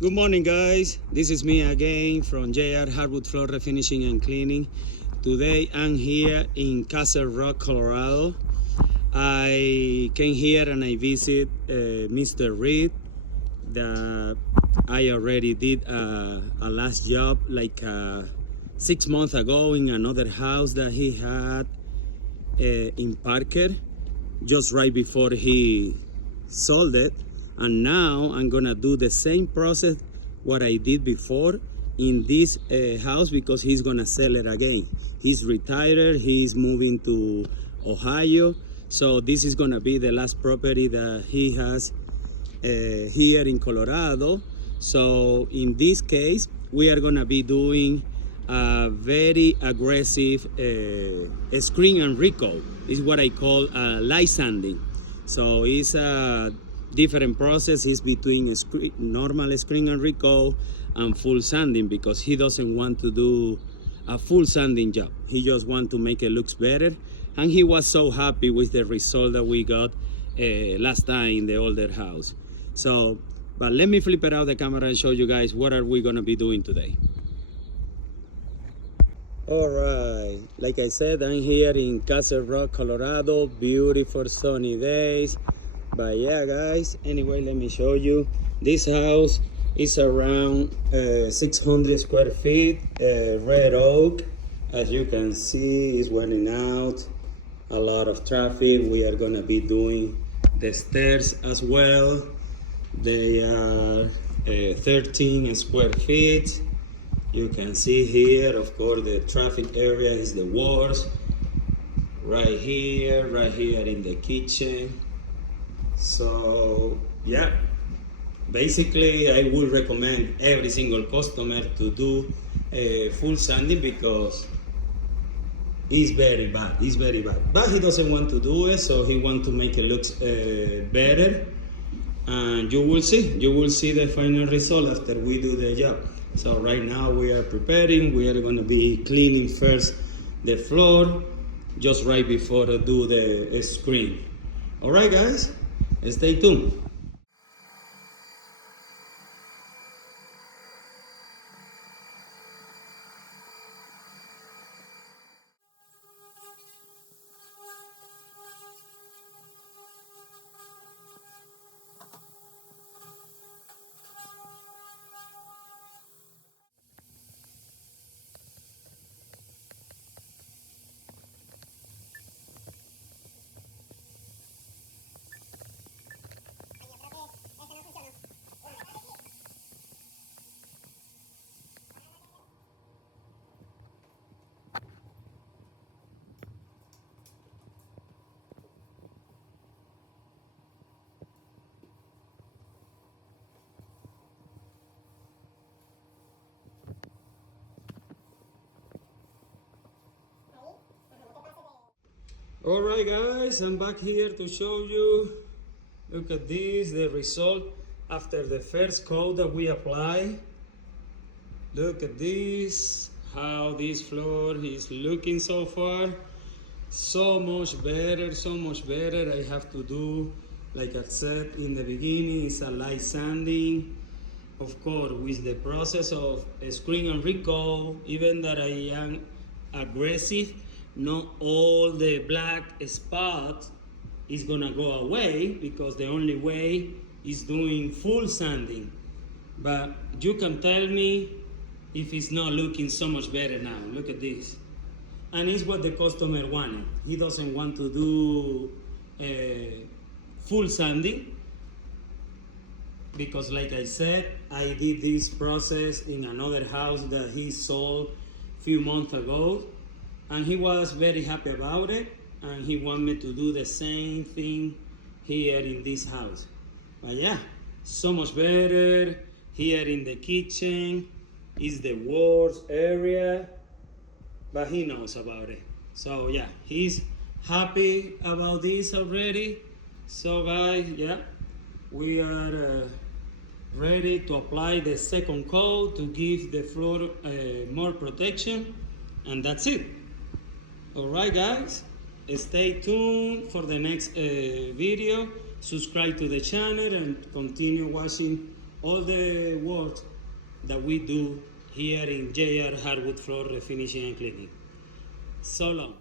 Good morning, guys. This is me again from J.R.Hardwoodfloor Refinishing and Cleaning. Today I'm here in Castle Rock, Colorado. I came here and I visit Mr. Reed. I already did a last job like 6 months ago in another house that he had in Parker, just right before he sold it. And now I'm gonna do the same process what I did before in this house, because he's gonna sell it again. He's retired, he's moving to Ohio, so this is gonna be the last property that he has here in Colorado. So in this case, we are gonna be doing a very aggressive screen and recoat. Is what I call light sanding. So it's a different process. It's between normal screen and recoat and full sanding, because he doesn't want to do a full sanding job. He just wants to make it look better. And he was so happy with the result that we got last time in the older house. So, but let me flip it out the camera and show you guys what are we gonna be doing today. All right, like I said, I'm here in Castle Rock, Colorado. Beautiful sunny days. But yeah, guys, anyway, let me show you. This house is around 600 square feet, red oak. As you can see, it's wearing out. A lot of traffic. We are gonna be doing the stairs as well. They are 13 square feet. You can see here, of course, the traffic area is the worst. Right here in the kitchen. So yeah, basically I would recommend every single customer to do full sanding, because it's very bad. But he doesn't want to do it, so he wants to make it look better. And you will see the final result after we do the job. So right now we are preparing. We are going to be cleaning first the floor, just right before I do the screen. All right, guys, stay tuned. All right, guys, I'm back here to show you. Look at this, the result after the first coat that we apply. Look at this, how this floor is looking so far. So much better. I have to do, like I said in the beginning, it's a light sanding. Of course, with the process of screen and recoat, even that I am aggressive, not all the black spots is gonna go away, because the only way is doing full sanding. But you can tell me if it's not looking so much better now. Look at this. And it's what the customer wanted. He doesn't want to do full sanding, because like I said, I did this process in another house that he sold a few months ago, and he was very happy about it, and he wanted me to do the same thing here in this house. But yeah, so much better. Here in the kitchen is the worst area, but he knows about it. So yeah, he's happy about this already. So guys, yeah, we are ready to apply the second coat to give the floor more protection, and that's it. All right, guys, stay tuned for the next video. Subscribe to the channel and continue watching all the work that we do here in J.R. Hardwood Floor Refinishing and Cleaning. So long.